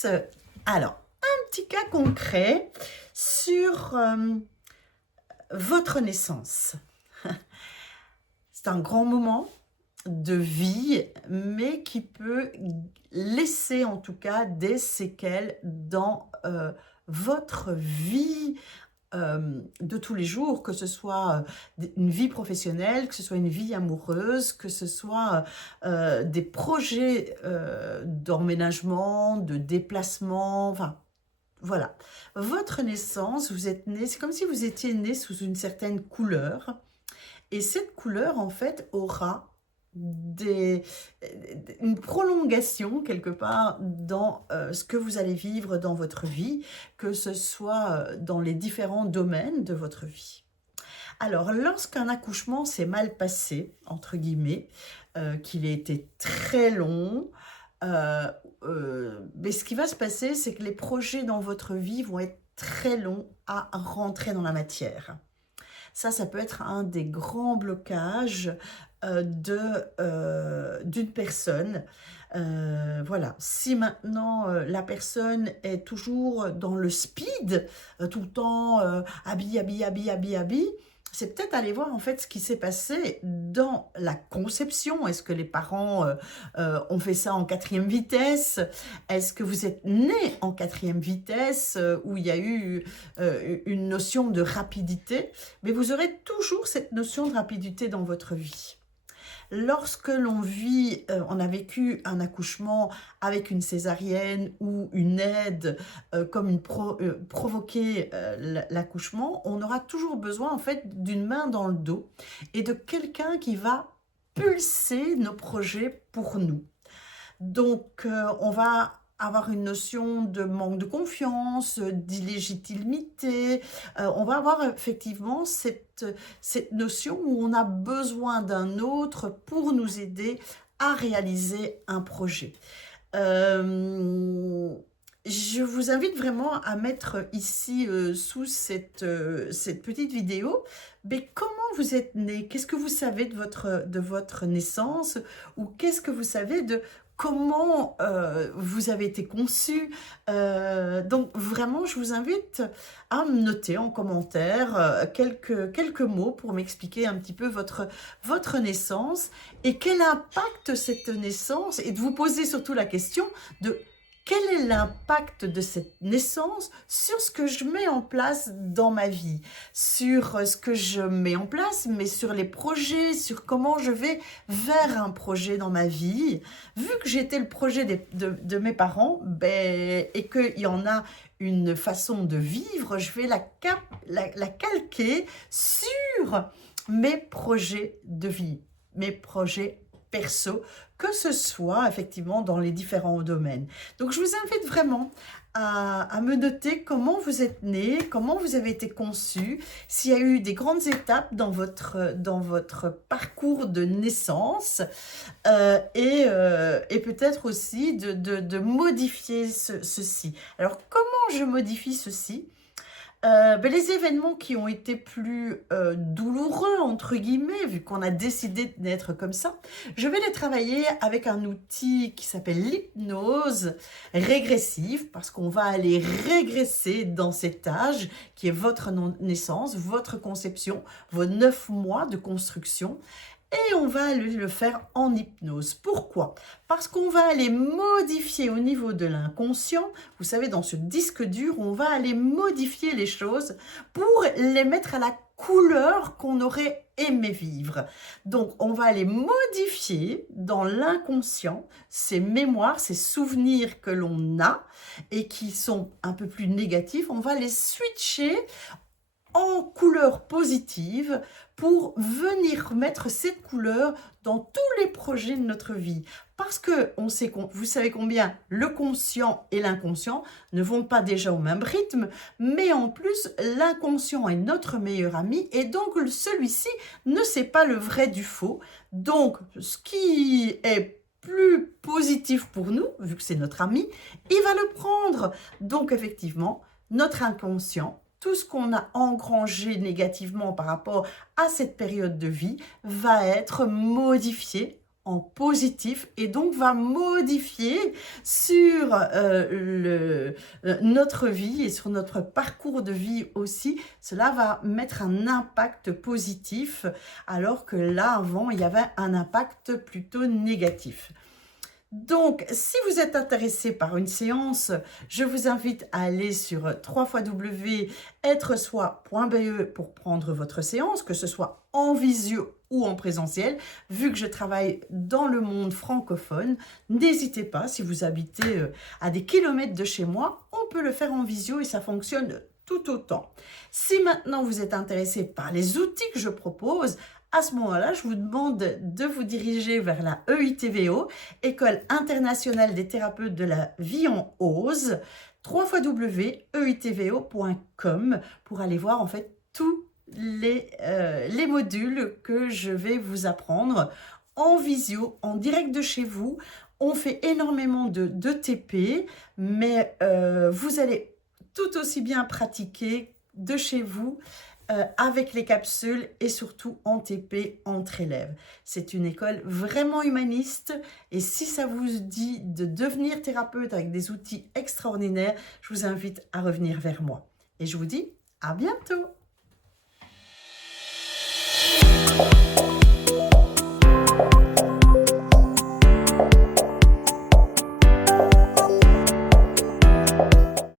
tous. Alors, un petit cas concret sur votre naissance. C'est un grand moment de vie, mais qui peut laisser en tout cas des séquelles dans votre vie de tous les jours, que ce soit une vie professionnelle, que ce soit une vie amoureuse, que ce soit des projets d'emménagement, de déplacement, enfin voilà. Votre naissance, vous êtes né, c'est comme si vous étiez né sous une certaine couleur, et cette couleur en fait aura une prolongation quelque part dans ce que vous allez vivre dans votre vie, que ce soit dans les différents domaines de votre vie. Alors, lorsqu'un accouchement s'est mal passé, entre guillemets, qu'il a été très long, mais ce qui va se passer, c'est que les projets dans votre vie vont être très longs à rentrer dans la matière. Ça peut être un des grands blocages d'une personne. Voilà, si maintenant la personne est toujours dans le speed, tout le temps habille, c'est peut-être aller voir en fait ce qui s'est passé dans la conception. Est-ce que les parents ont fait ça en 4e vitesse? Est-ce que vous êtes né en 4e vitesse où il y a eu une notion de rapidité? Mais vous aurez toujours cette notion de rapidité dans votre vie. Lorsque l'on vit, on a vécu un accouchement avec une césarienne ou une aide comme provoquer l'accouchement, on aura toujours besoin en fait d'une main dans le dos et de quelqu'un qui va pulser nos projets pour nous. Donc, on va avoir une notion de manque de confiance, d'illégitimité. On va avoir effectivement cette notion où on a besoin d'un autre pour nous aider à réaliser un projet. Je vous invite vraiment à mettre ici sous cette petite vidéo, mais comment vous êtes né? Qu'est-ce que vous savez de votre naissance? Ou qu'est-ce que vous savez de comment vous avez été conçu? Donc vraiment, je vous invite à me noter en commentaire quelques mots pour m'expliquer un petit peu votre naissance et quel impact cette naissance, et de vous poser surtout la question de quel est l'impact de cette naissance sur ce que je mets en place dans ma vie, sur ce que je mets en place, mais sur les projets, sur comment je vais vers un projet dans ma vie. Vu que j'étais le projet de mes parents, et qu'il y en a une façon de vivre, je vais la calquer sur mes projets de vie, mes projets perso, que ce soit effectivement dans les différents domaines. Donc, je vous invite vraiment à me noter comment vous êtes né, comment vous avez été conçu, s'il y a eu des grandes étapes dans votre parcours de naissance et peut-être aussi de modifier ceci. Alors, comment je modifie ceci? Les événements qui ont été plus douloureux, entre guillemets, vu qu'on a décidé d'être comme ça, je vais les travailler avec un outil qui s'appelle l'hypnose régressive, parce qu'on va aller régresser dans cet âge qui est votre naissance, votre conception, vos 9 mois de construction. Et on va le faire en hypnose. Pourquoi? Parce qu'on va aller modifier au niveau de l'inconscient. Vous savez, dans ce disque dur, on va aller modifier les choses pour les mettre à la couleur qu'on aurait aimé vivre. Donc, on va aller modifier dans l'inconscient ces mémoires, ces souvenirs que l'on a et qui sont un peu plus négatifs. On va les switcher en couleur positive pour venir mettre cette couleur dans tous les projets de notre vie. Parce que vous savez combien le conscient et l'inconscient ne vont pas déjà au même rythme, mais en plus, l'inconscient est notre meilleur ami et donc celui-ci ne sait pas le vrai du faux. Donc, ce qui est plus positif pour nous, vu que c'est notre ami, il va le prendre. Donc, effectivement, notre inconscient, tout ce qu'on a engrangé négativement par rapport à cette période de vie va être modifié en positif et donc va modifier sur notre vie et sur notre parcours de vie aussi. Cela va mettre un impact positif alors que là, avant, il y avait un impact plutôt négatif. Donc, si vous êtes intéressé par une séance, je vous invite à aller sur www.être-soi.be pour prendre votre séance, que ce soit en visio ou en présentiel. Vu que je travaille dans le monde francophone, n'hésitez pas, si vous habitez à des kilomètres de chez moi, on peut le faire en visio et ça fonctionne tout autant. Si maintenant vous êtes intéressé par les outils que je propose, à ce moment-là, je vous demande de vous diriger vers la EITVO, École internationale des thérapeutes de la vie en Ose, www.eitvo.com pour aller voir en fait tous les modules que je vais vous apprendre en visio, en direct de chez vous. On fait énormément de TP, mais vous allez tout aussi bien pratiquer de chez vous avec les capsules et surtout en TP entre élèves. C'est une école vraiment humaniste et si ça vous dit de devenir thérapeute avec des outils extraordinaires, je vous invite à revenir vers moi. Et je vous dis à bientôt.